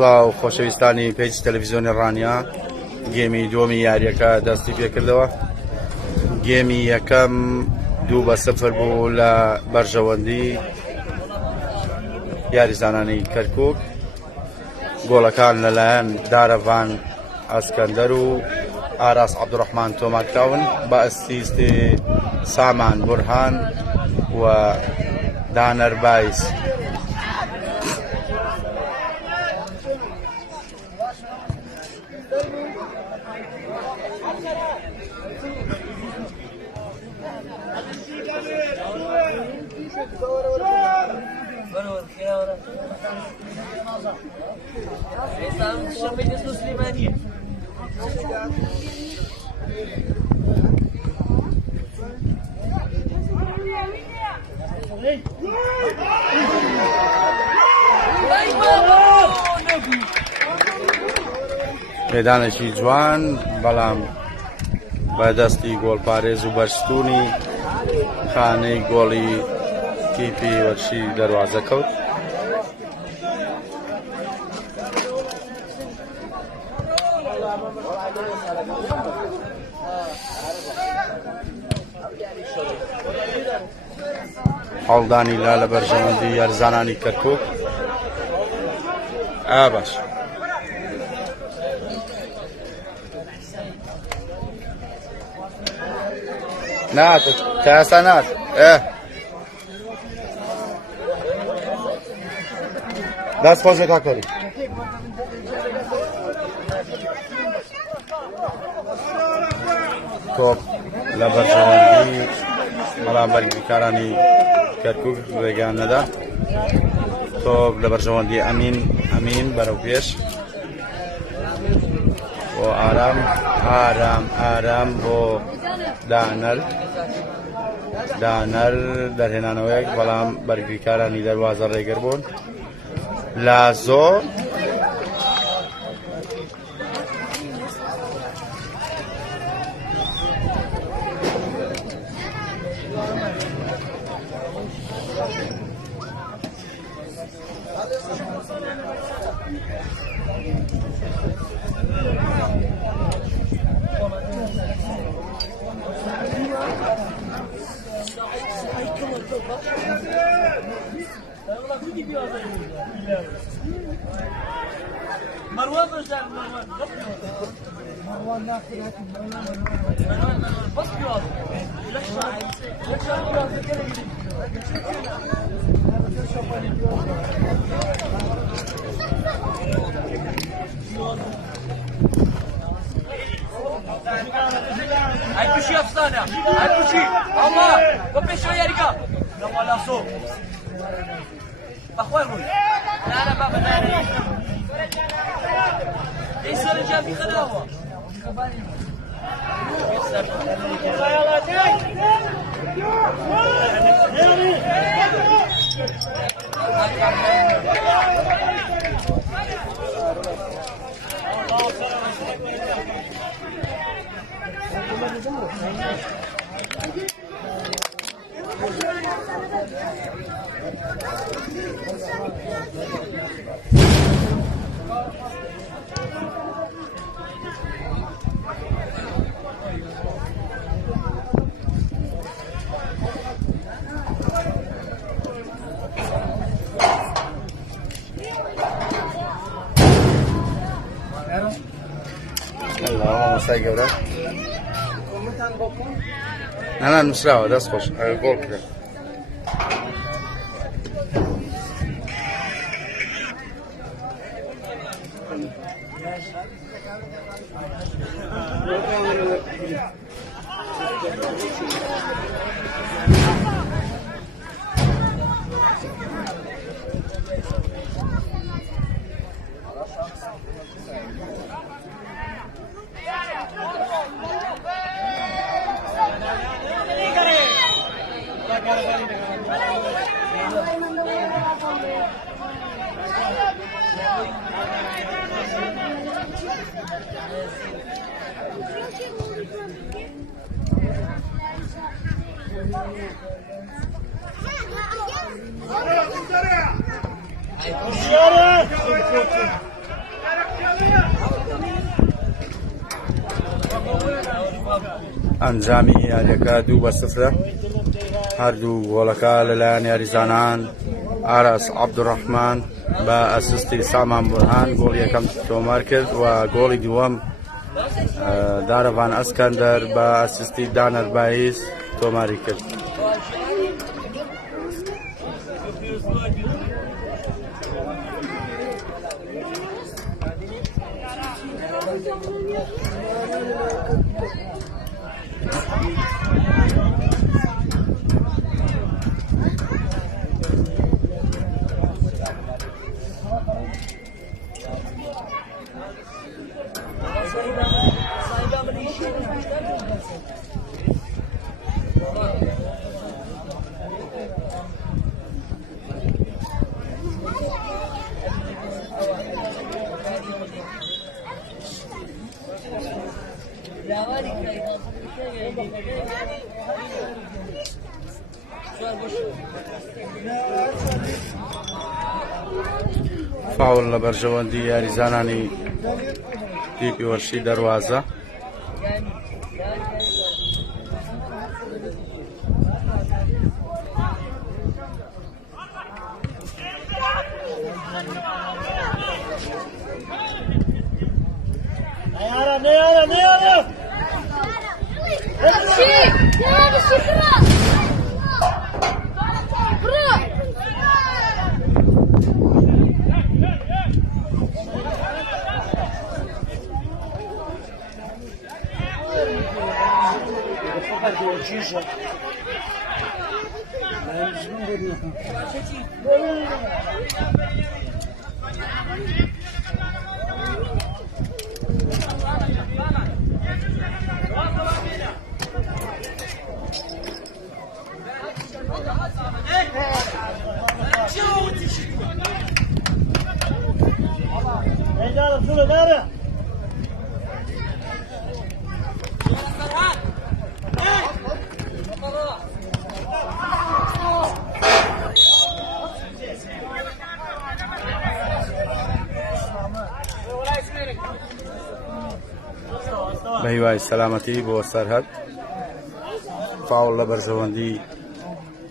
سڵاو خۆشەویستانی پێیج تەلەڤیزیۆنی ڕانیا گێمی دووەمی یاریەکە دەستی پێکردەوە. گێمی یەکەم 2-0 بوو لە بەرژەوەندی یاریزانانی کەرکووک. گۆڵەکان لەلایەن دارەڤان ئەسکەندەر و ئاراس عەبدوڕەحمان تۆمارکراون بە ئەسیستی سامان بورهان و دانەر بایس. مێدانێکی جوان بەڵام بەدەستی گۆڵپارێز و بەرزتوونی خانەی گۆڵی تیپی وەرشی دەروازە کەوت. هەڵدانی لا لە بەرژەوەندی یاریزانانی کەرکووک. باش ناتت تا نات دەست خۆشێک کاکەری تۆپ لە بەرژەوەندی بەڵام بەرگریکارانی کەرکووک ڕێگان نەدا. تۆپ لە بەرژەوەندی ئەمین بەرەو پێش بۆ ئارام بۆ دانەر دەرهێنانەوەیەک بەڵام بەرگریکارانی دەروازە ڕێگر بوون. لازۆ Hai puși Afsana, hai puși, ama, vă pe șo iarica, nu mă lasă. Bahoarul, nara baba nara. Ei să râgea mi khadawa. سایه گوره نه نسراوه دست خوش گل کرد ئەنجامی یاریەکە 2-0 هەردوو گۆڵەکە لەلایەن یاریزانان ئاراس عەبدوڕەحمان بە ئەسیستی سامان بورهان گۆڵ یەکەم تۆمار کرد و گۆڵی دووەم دارەڤان ئەسکەندەر بە ئەسیستی دانەر بایس تۆماری کرد. فاول لە بەرژەوەندی یاریزانانی دیپی وەرشی دەروازە. بە هیوای سەلامەتی بۆ سەرهەد. فاول لە بەرژەوەندی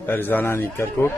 یاریزانانی کەرکووک.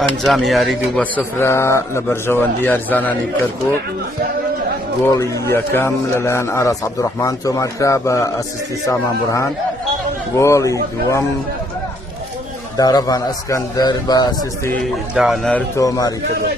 ئەنجامی یاری 2-0 لە بەرژەوەندی یاریزانانی کەرکووک. گۆڵی یەکەم لەلایەن ئاراس عەبدوڕەحمان تۆمارکرا بە ئەسیستی سامان بورهان. گۆڵی دووەم دارەڤان ئەسکەندەر بە ئەسیستی دانەر تۆماری کردو.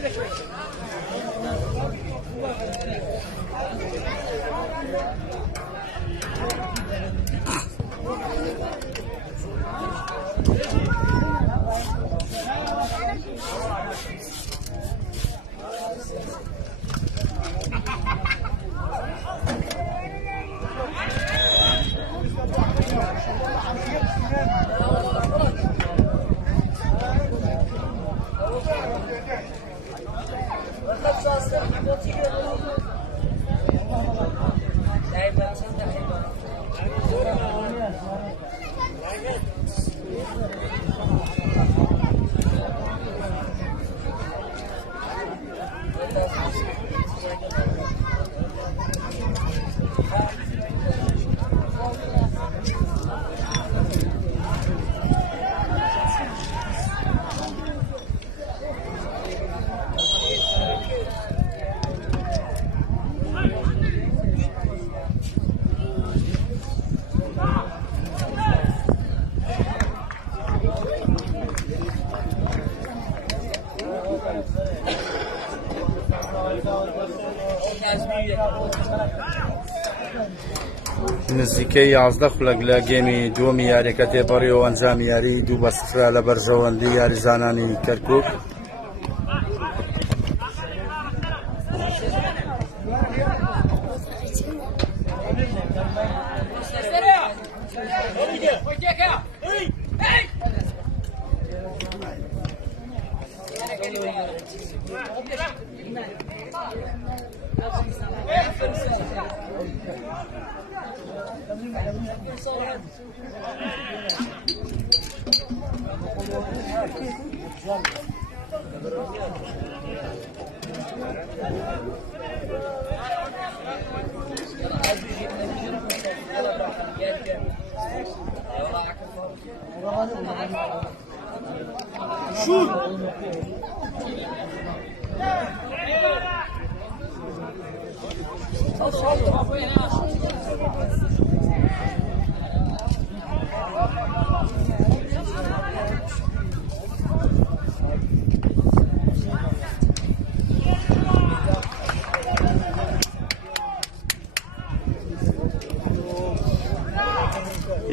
نزیکەی 11 خولەک لە گێمی دووەمی یاریەکە تێپەڕیەوە ئەنجامی یاری 2-0 لە بەرژەوەندی یاریزانانی کەرکووک.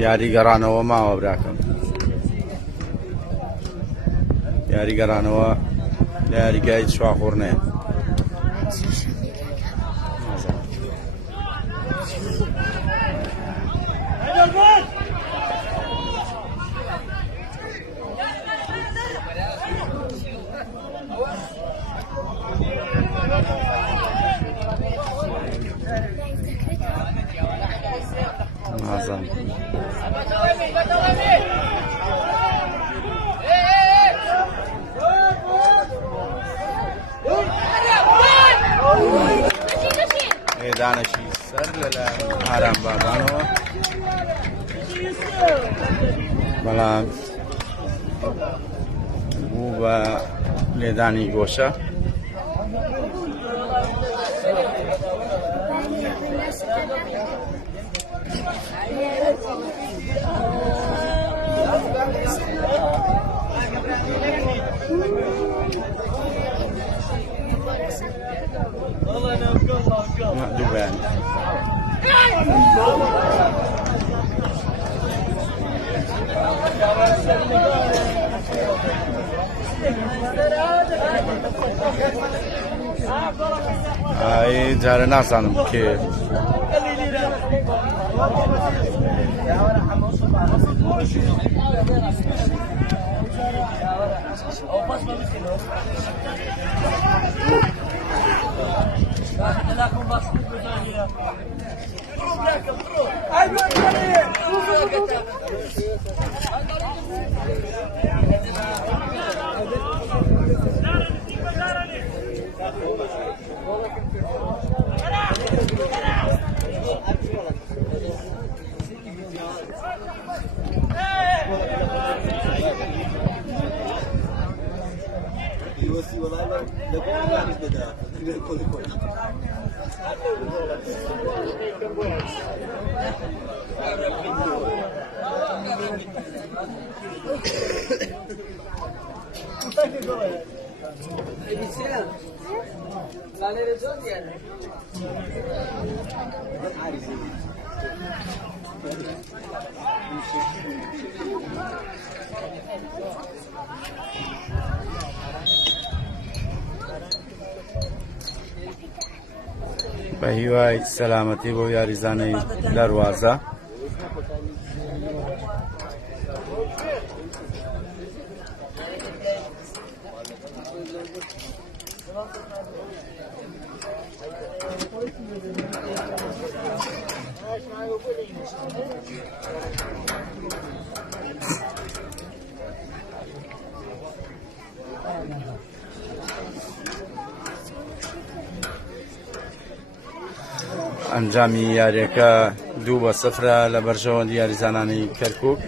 یاریگەڕانەوە ماوە براکەم، یاریگەڕانەوە لە یاریگای چواخوڕنەیە. دانشی سەر لە ئارام بادانەوە، بەڵام بوو بە لێدانی گۆشە. دوبان ئای جارە ناسانم کێ بە هیوای سەلامەتی بۆ یاریزانەی دەروازە. ئەنجامی یاریەکە 2-0 لە بەرژەوەندی یاریزانانی کەرکووک.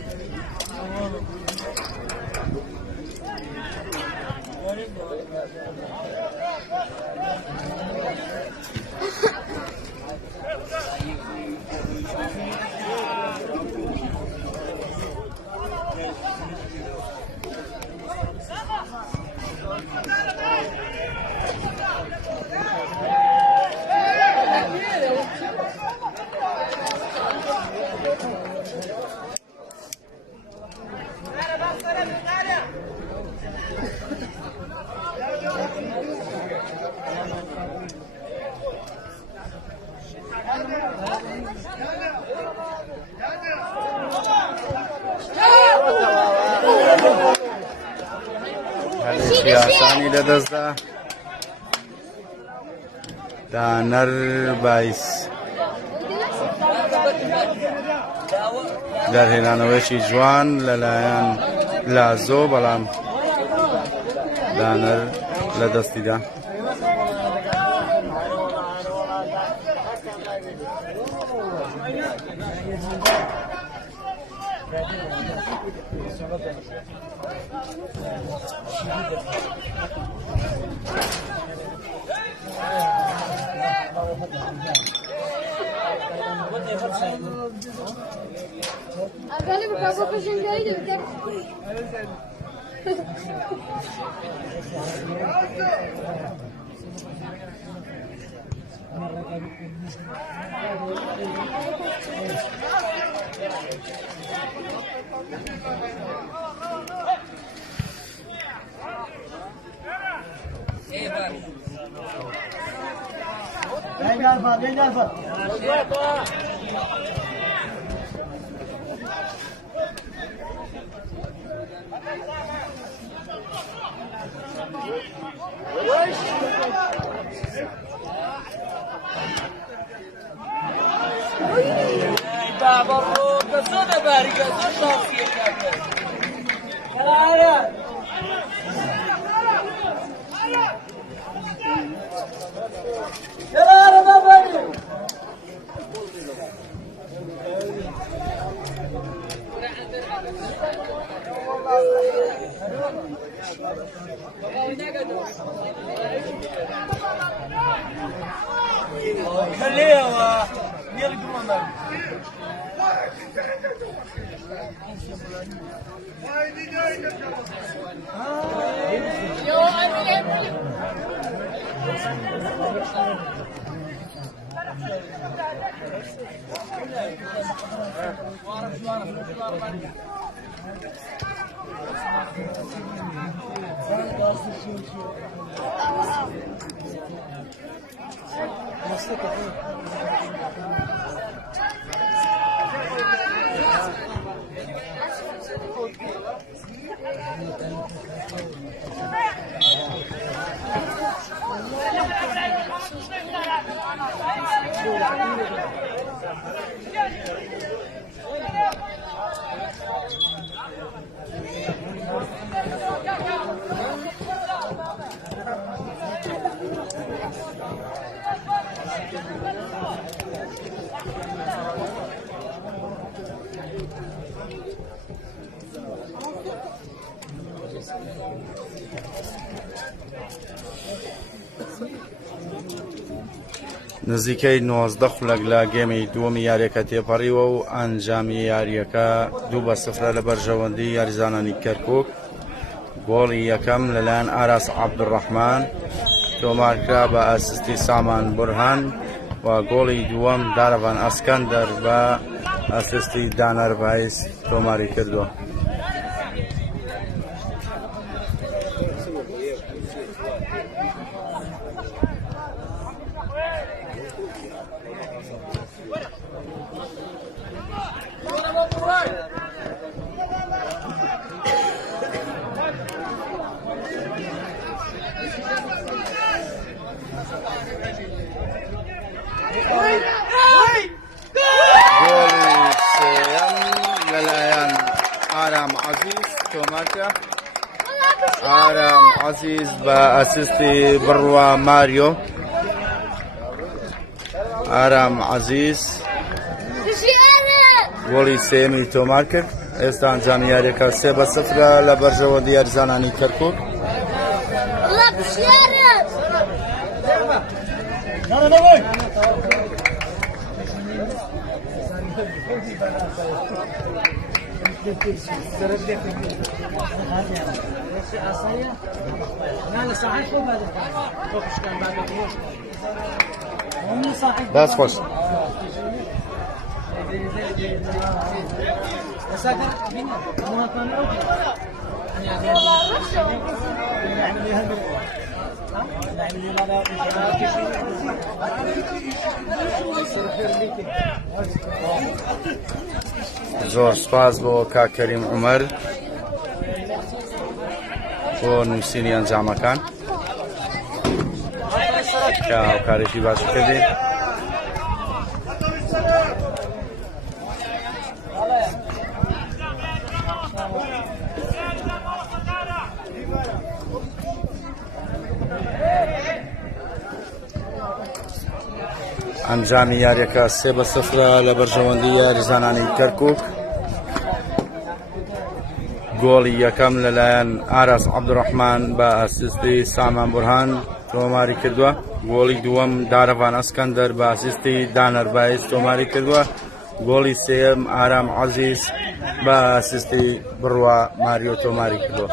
لانی لەدەستدا دانەر بایس دەرهێنانەوەیەکی جوان لەلایەن لازۆ بەڵام دانەر لە دەستیدا Efendim kafa peşindeydi. بابا قصة باري قصة شخصية كذا خليها يلقوا من نزیکەی 19 خولەک لە گێمی دووەمی یاریەکە تێپەڕیوە و ئەنجامی یاریەکە 2-0 لە بەرژەوەندی یاریزانانی کەرکووک. گۆڵی یەکەم لەلایەن ئاراس عەبدوڕەحمان تۆمارکرا بە ئەسیستی سامان بورهان و گۆڵی دووەم دارەڤان ئەسکەندەر بە ئەسیستی دانەر بایس تۆماری کردووە. آرام عزیز با اسیستی بروا ماریو آرام عزیز گۆڵی سێمی تۆمار کرد. ئێستا ئەنجامی یاریەکە 3-0 لە بەرژەوەندی یاریزانانی کەرکووک. That's خوش. زۆر سپاس بۆ کاک کەریم عومەر بۆ نووسینی ئەنجامەکان کە هاوکارێکی باش کردێ. ئەنجامی یاریەکە 3-0 لە بەرژەوەندی یاریزانانی کەرکووک. گۆڵی یەکەم لەلایەن ئاراس عەبدوڕەحمان بە ئاسیستی سامان بورهان تۆماری کردووە. گۆڵی دووەم دارەڤان ئەسکەندەر بە ئاسیستی دانەر بایس تۆماری کردووە. گۆڵی سێیەم ئارام عەزیز بە ئاسیستی بڕوا ماریۆ تۆماری کردووە.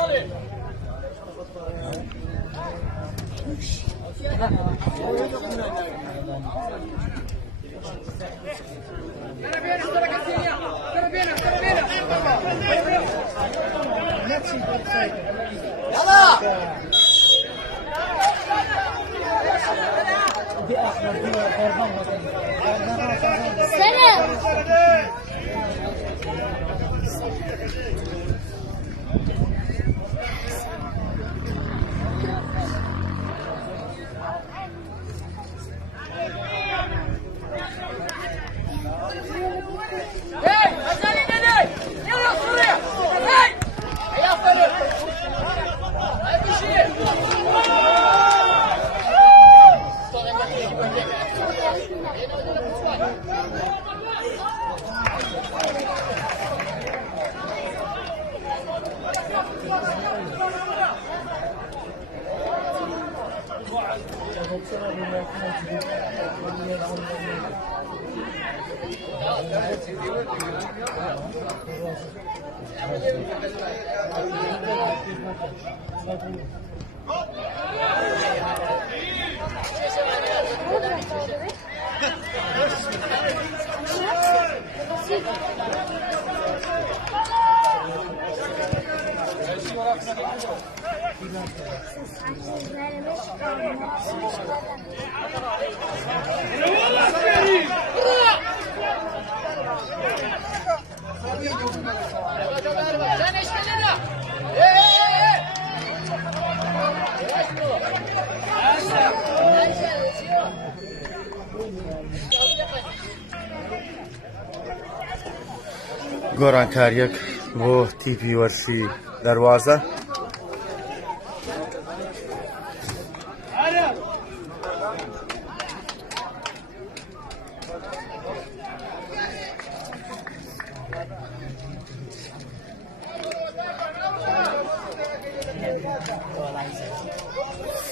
گۆڕانکاریەک بۆ تیپی وەرشی دەروازە.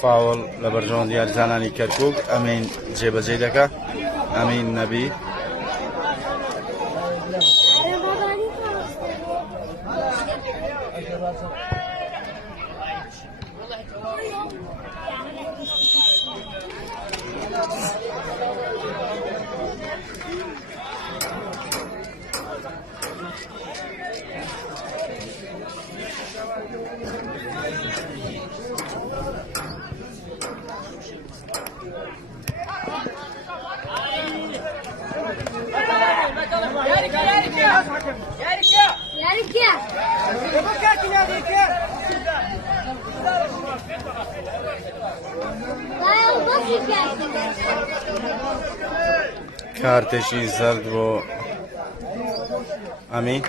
فاول لە بەرژەوەندی یاریزانانی کەرکووک. ئەمین جێبەجێ دەکات. ئەمین نەبی کارتێکی زەرد بۆ ئەمین.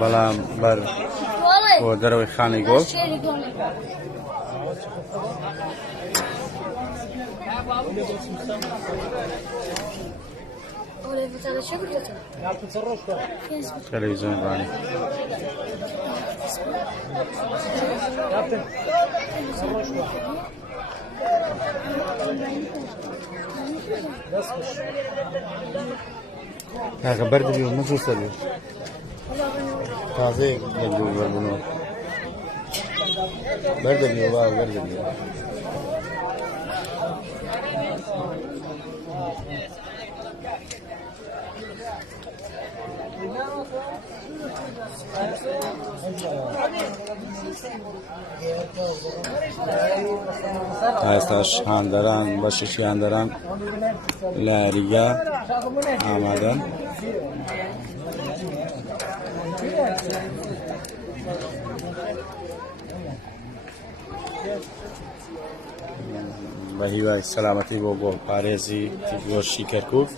بەڵام بەر بۆ دەرەوەی خانی گۆڵ. تەلەڤیزیۆن ڕانی هذا برد اليوم مو سلبي تازه يجوا يبربنوا برد اليوم برد اليوم هستش هاندران باشش هاندران لاریگا آمادن به هیوای سلامتی بو گل پارێزی گۆشتی کەرکووک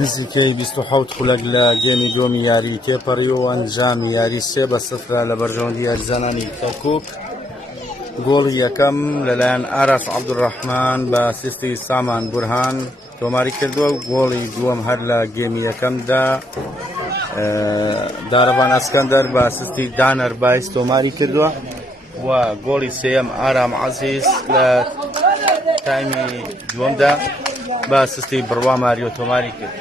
نزیکەی 27 خولەک لە گێمی دۆمی یاری تێپەڕی و ئەنجامی یاری 3-0 لە بەرژەوەندی یاریزانانی کەرکووک گۆڵی یەکەم لەلایەن ئاراس عەبدوڕەحمان بە ئەسیستی سامان بورهان تۆماری کردووە و گۆڵی دووەم هەر لە گێمی یەکەمدا دارەبان ئەسکەندەر بە ئەسیستی دانەر بایس تۆماری کردووە و گۆڵی سێیەم ئارام عەزیز لە تایمی دووەمدا بە ئەسیستی بڕوا ماریۆ تۆماری کرد.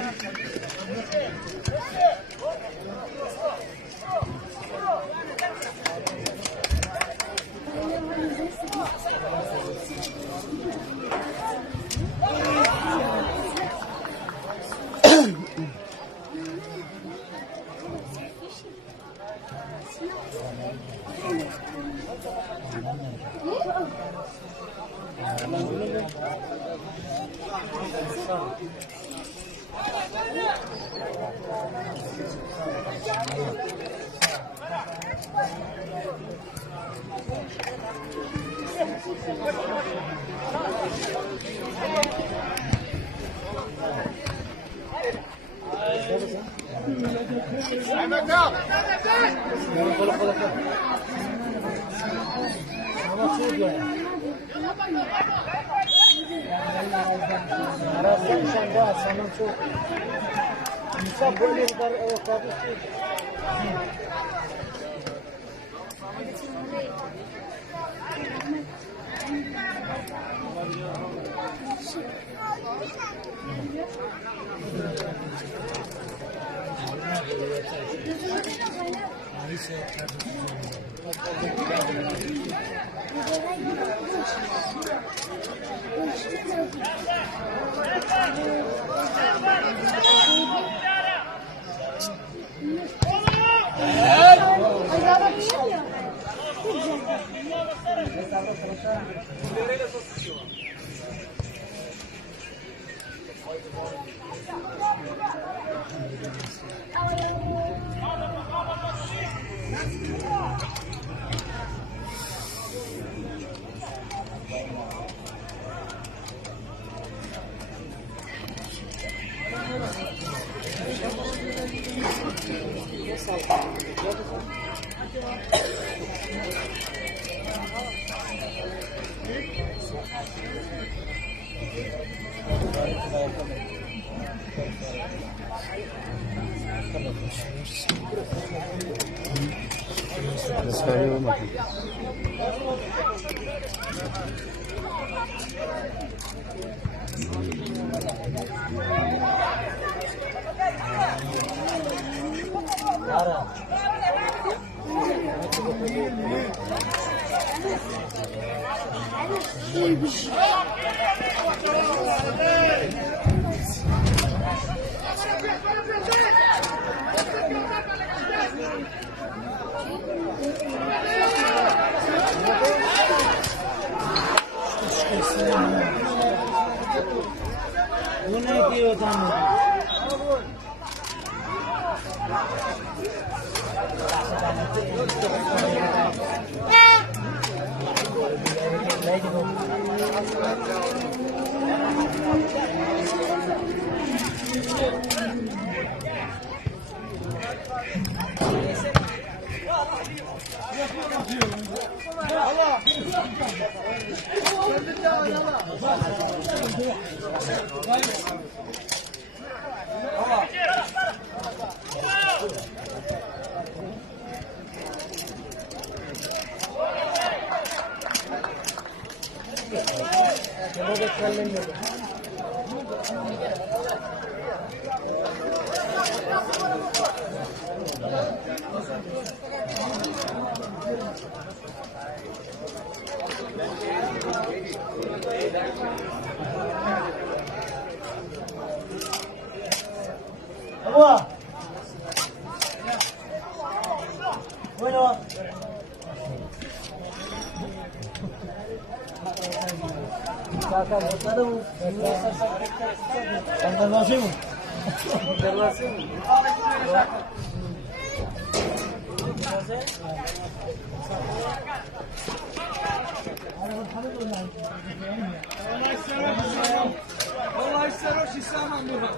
والله يسروش السامع منها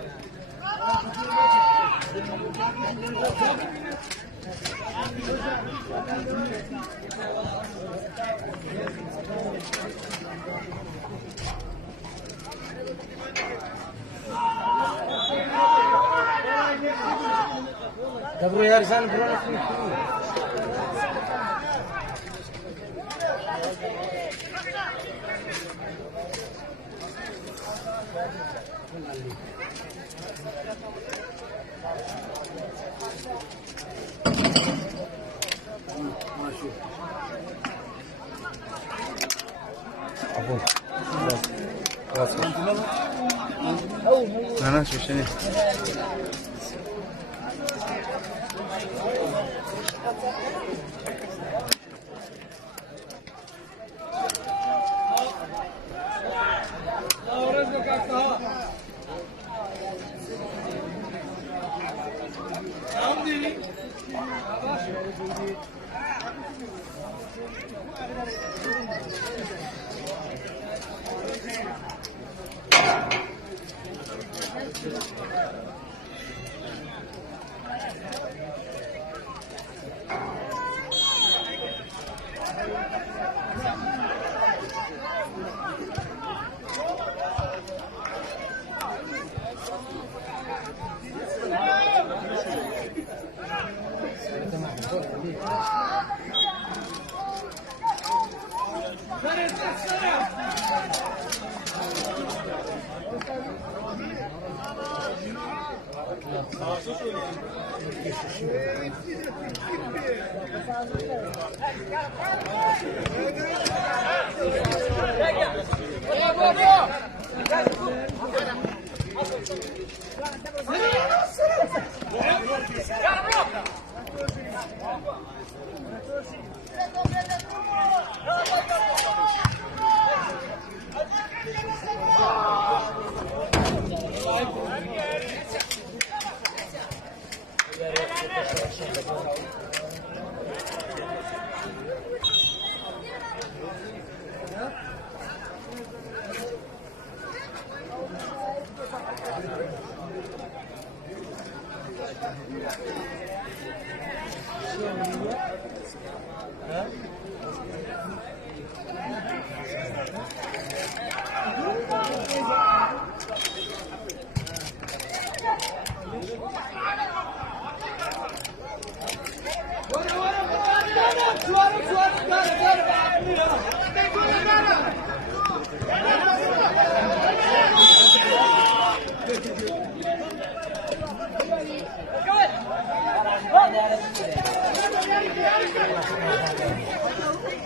Dobro je Arzan Bruno. أنا شو شنو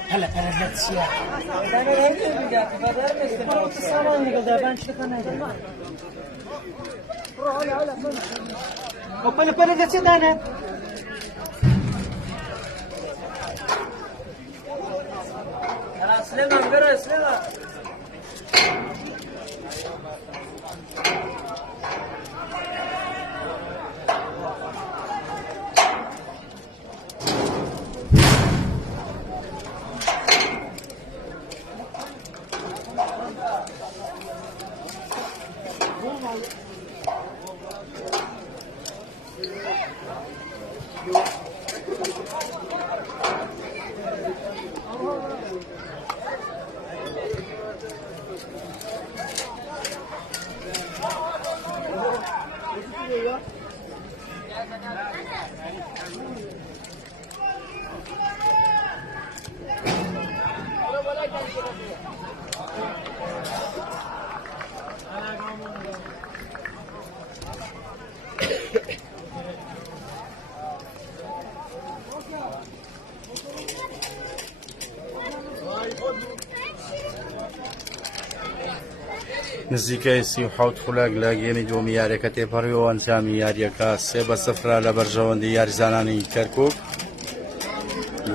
هلا تنزلت السياحة. أنا غير بيجاك بدر بس فرق الصالون اللي قدام بنش لكنا. روح على وبنا بنا جسدنا. سليمان برا سليمان. نزیکەی 37 خولەک لە گێمی دووەمی یاریەکە تێپەڕیەوە ئەنجامی یاریەکە 3-0 لە بەرژەوەندی یاریزانانی کەرکووک.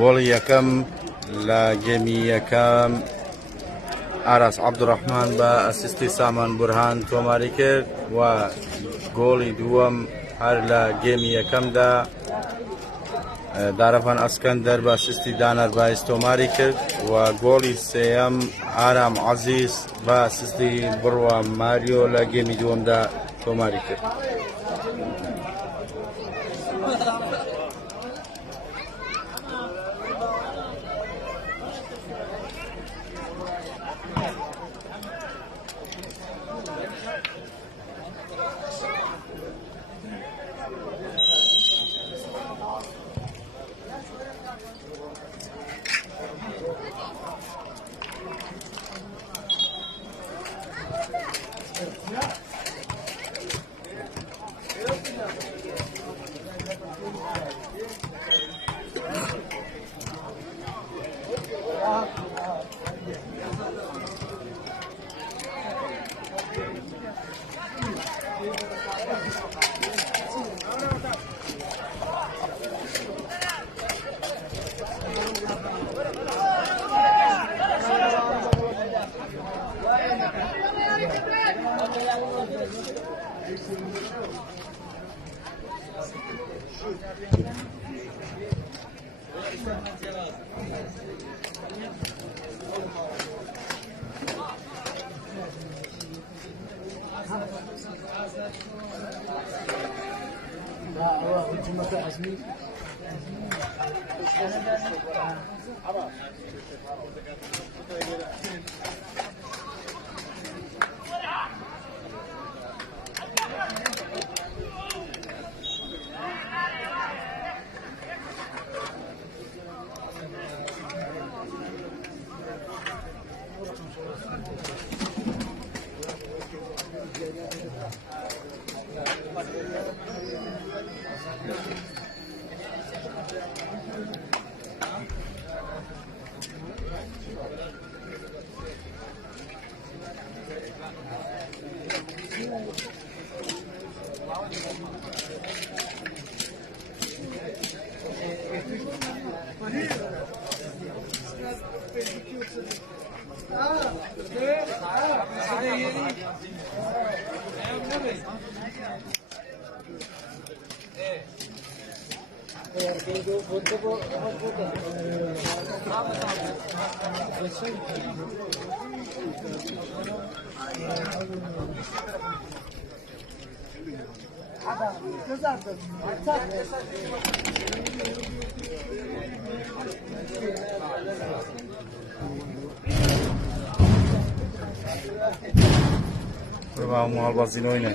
گۆڵی یەکەم لە گێمی یەکەم ئاراس عەبدوڕەحمان بە ئەسیستی سامان بورهان تۆماری کرد و گۆڵی دووەم هەر لە گێمی یەکەمدا دارەفان ئەسکەندەر بە ئەسیستی دانەر بایس تۆماری کرد و گۆڵی سێیەم ئارام عەزیز بە ئەسیستی بڕوا ماریۆ لە گێمی دووەمدا تۆماری کرد. Bravo, mu albazin oyna.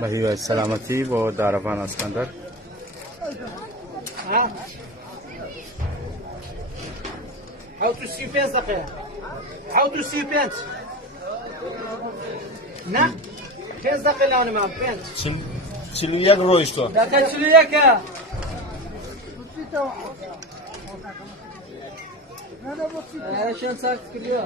بهیوی سلامتی با دارفان اسکندر. How to see pens دقیقه. How to see pens. نه. pens دقیقه لانه من pens. 41 رویش تو. دقیقه 41. شن ساعت کلیه.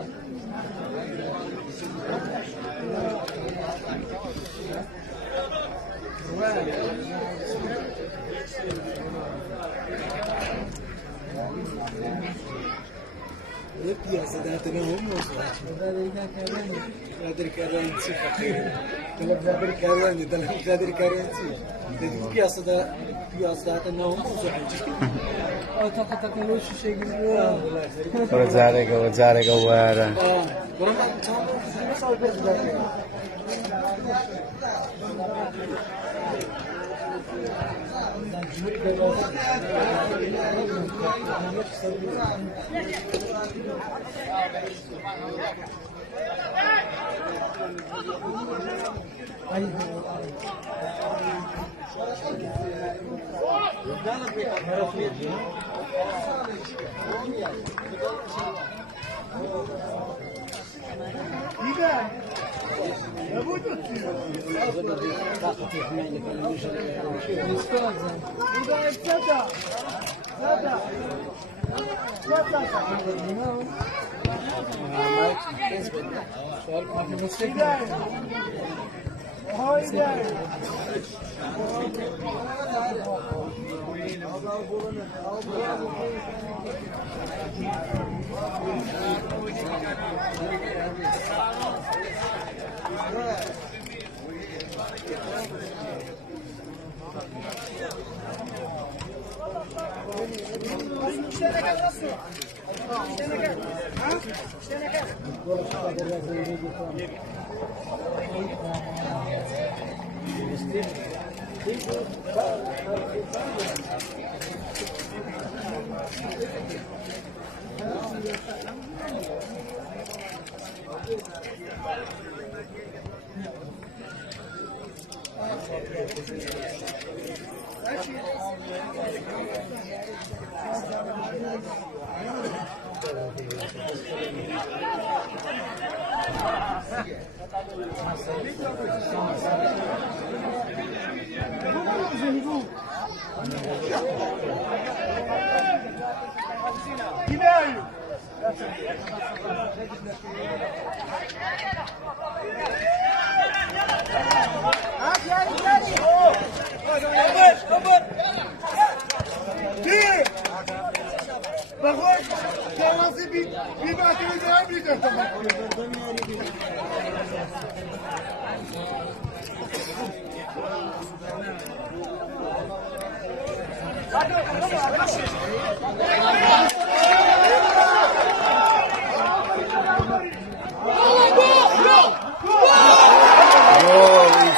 القياسة ذاتنا هم قادر كارين سي فقير كلا قادر كارين ده قادر كارين سي القياسة ده قياس ذاتنا هم أو تقولوش شيء كذا وزارك وارا برا تام مسألة بس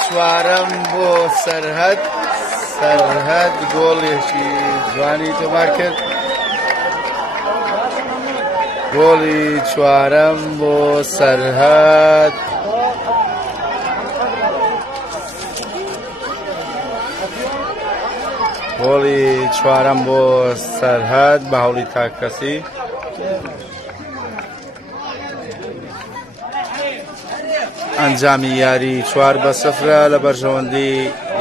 چوارم بۆ سەرهەد گۆڵێکی جوانی تۆمار کرد. گۆڵی چوارم بۆ سەرهەد. گۆڵی چوارم بۆ سەرهەد بە هەوڵی تاکەسی. ئەنجامی یاری 4-0 لە بەرژەوەندی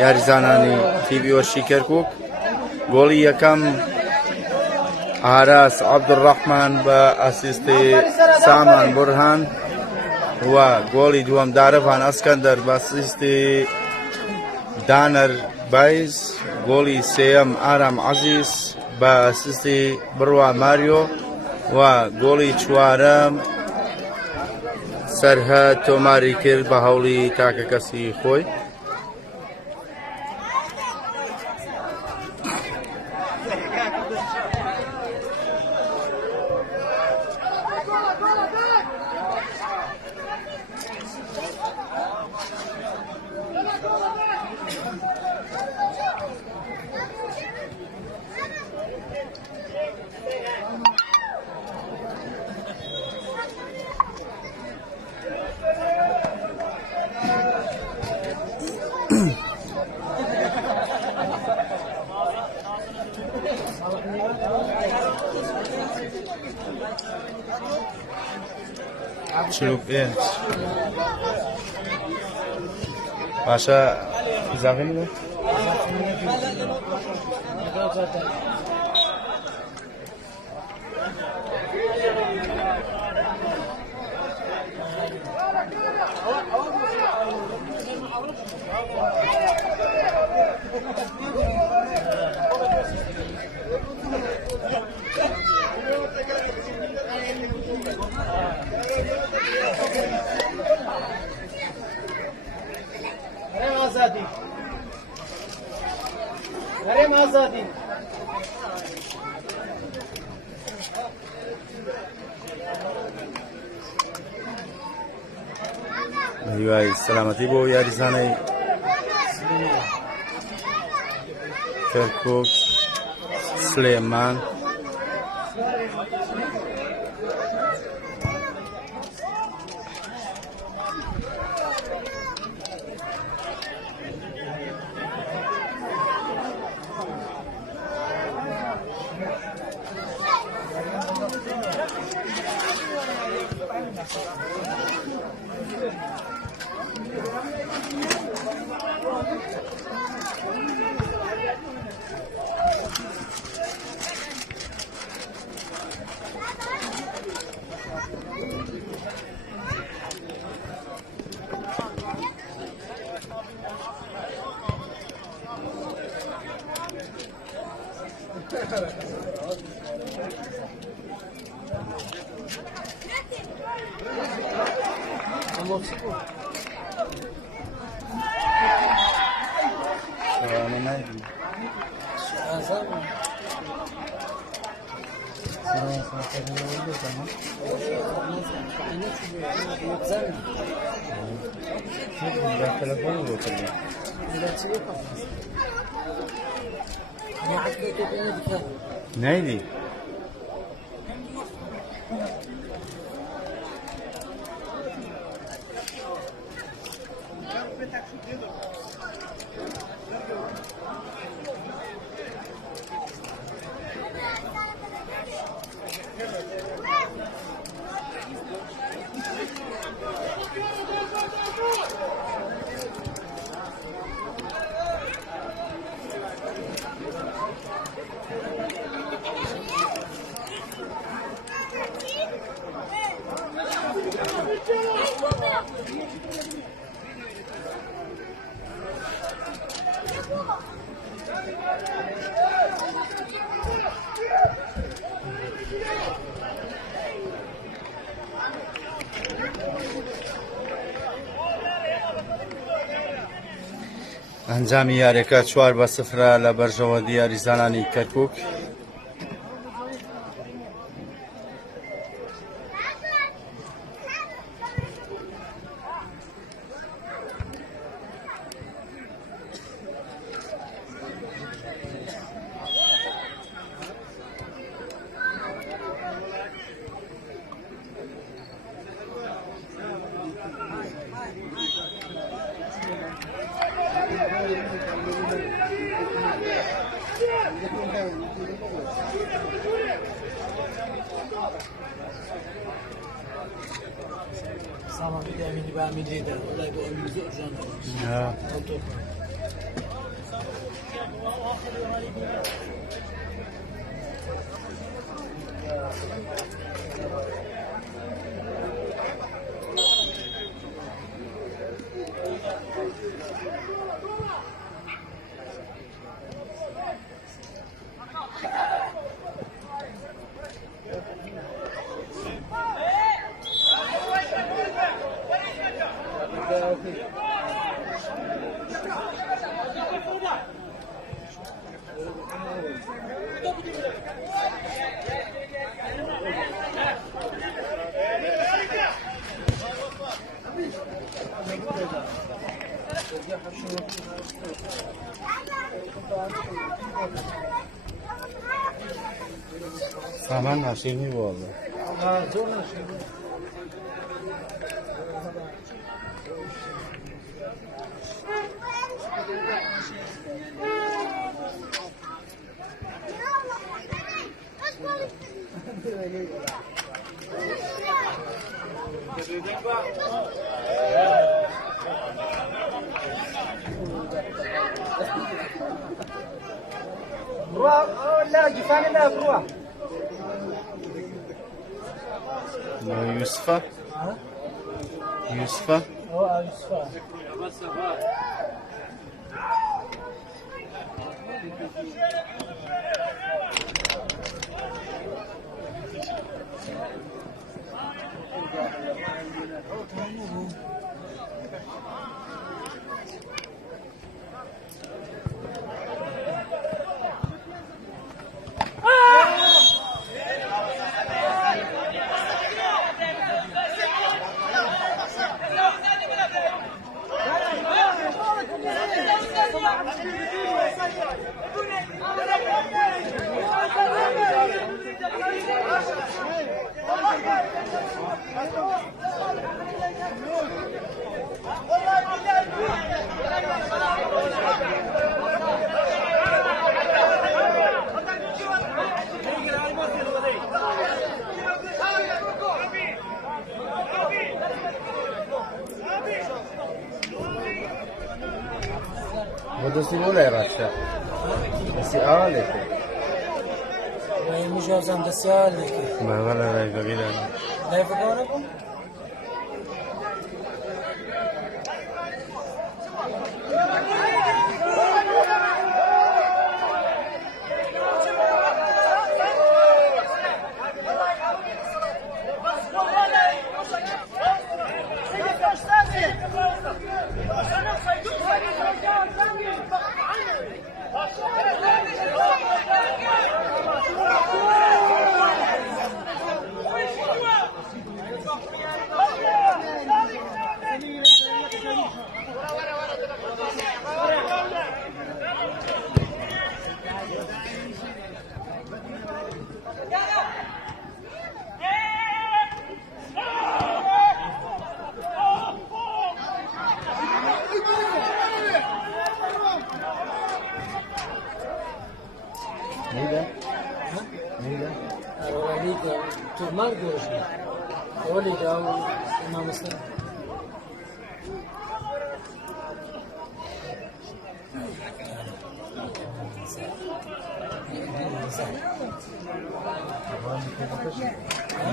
یاریزانانی تیڤیۆشی کەرکووک. گۆڵی یەکەم ئاراس عەبدوڕەحمان بە ئەسیستی سامان بورهان و گۆڵی دووەم دارەڤان ئەسکەندەر بە ئەسیستی دانەر بایز. گۆڵی سێیەم ئارام عەزیز بە ئەسیستی بڕوا ماریۆ و گۆڵی چوارەم سەرهەد تۆماری کرد بە هەوڵی تاکەکەسی خۆی. باشە ئیزافی بدە. هیوای سەلامەتی بۆ یاریزانەی كركوك سليمان أنا ما أدري نادي ئەنجامی یاریەکە 4-0 لە بەرژەوە دیاریزانانی کەرکووک. Sama bir de emini ben milli de. Olay bu önümüzde urjan. Saman nasibli bu oldu. لا جفاني لا بروح يوسفة يوسفة Thank you. بدوسی ولی راسته بسی آله که وای مجازم دستیار لیکی بله رای بگیرن لیف گونه کن نیده؟ نیده؟ ولید تو مرگ گوشت ولید او امام مسلم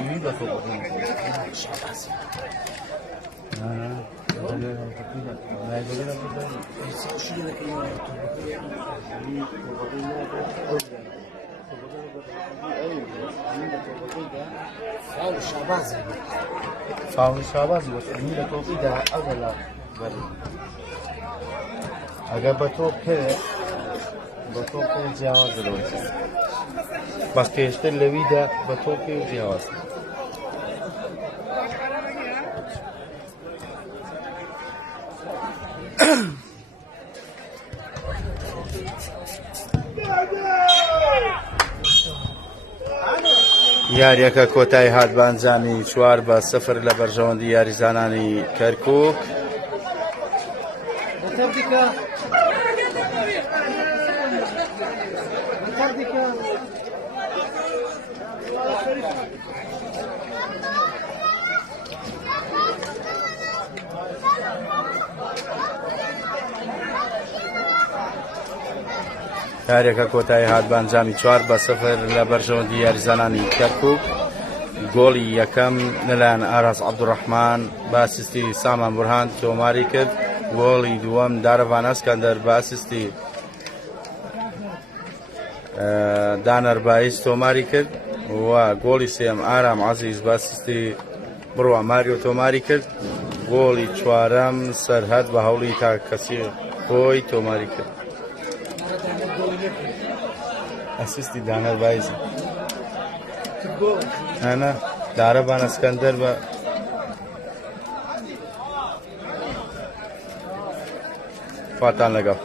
نیده تو بودیم فاول شعبازی بس نیده تو بیده اولا اگر به تو که جواز دلویسی بس که اشتر لویده به تو که جواز یاریەکە کۆتایی هات بانجانی 4-0 لە بەرژەوەندی یاریزانانی کەرکووک یاریەکە کۆتایی هات بانجامی 4-0 لە بەرژەوەندی یاریزانانی کەرکووک گۆڵی یەکەم لەلایەن ئاراس عەبدوڕەحمان بە ئاسیستی سامان بورهان تۆماری کرد گۆڵی دووەم دارەڤان ئەسکەندەر بە ئاسیستی دانەر بایس تۆماری کرد و گۆڵی سێم ئارام عەزیز بە ئاسیستی بڕوا ماریۆ تۆماری کرد گۆڵی چوارەم سەرهەد بە هەوڵی تاکەسی خۆی تۆماری کرد ئەسیستی دانەر بایزی هەنا دارەڤان ئەسکەندەر بە فاتان لەگەڵ